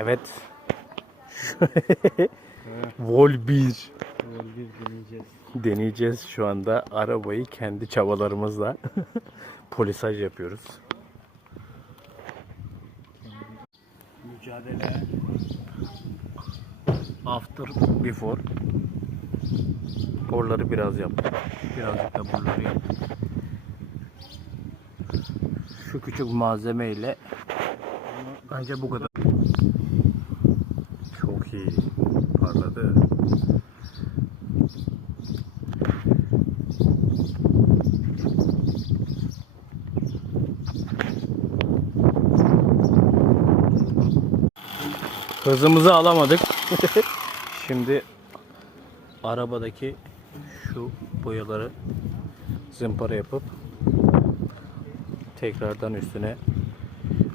Evet. Vol 1. Böyle bir deneyeceğiz. Deneyeceğiz şu anda arabayı kendi çabalarımızla polisaj yapıyoruz. Mücadele. After, before. Borları biraz yaptık. Birazcık da borları yaptık. Şu küçük malzemeyle bence bu kadar. Çok iyi. Parladı. Hızımızı alamadık. Şimdi arabadaki şu boyaları zımpara yapıp tekrardan üstüne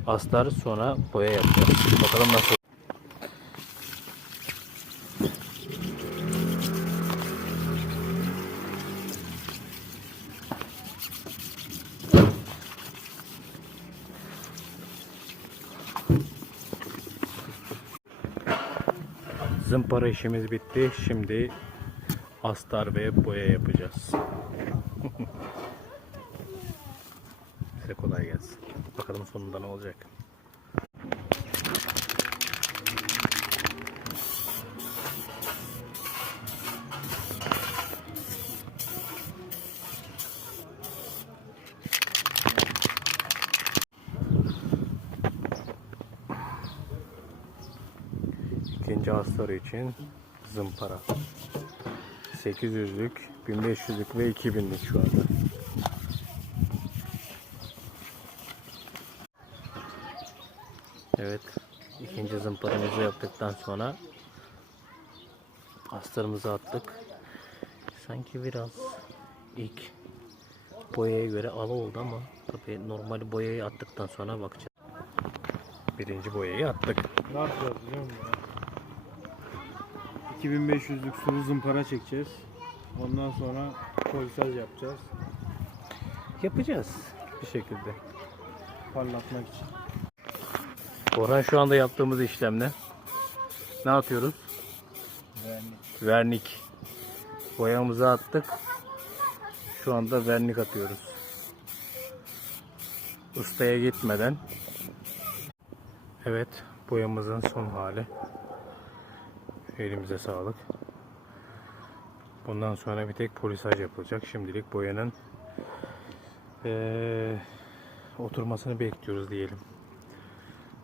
astar sonra boya yapacağız. Bakalım nasıl. Zımpara işimiz bitti. Şimdi astar ve boya yapacağız. Kolay gelsin. Bakalım sonunda ne olacak. İkinci astar için zımpara. 800'lük, 1500'lük ve 2000'lik şu anda. Evet. ikinci zımparamızı yaptıktan sonra astarımızı attık. Sanki biraz ilk boyaya göre ala oldu ama tabii normal boyayı attıktan sonra bakacağız. Birinci boyayı attık. Ne yapacağız biliyor musun? 2500'lük sulu zımpara çekeceğiz. Ondan sonra polisaj yapacağız. Yapacağız bir şekilde. Parlatmak için. Orhan şu anda yaptığımız işlemle ne yapıyoruz? Yani Vernik. Boyamızı attık. Şu anda vernik atıyoruz. Ustaya gitmeden. Evet, boyamızın son hali. Elimize sağlık. Bundan sonra bir tek polisaj yapılacak. Şimdilik boyanın eee, oturmasını bekliyoruz diyelim.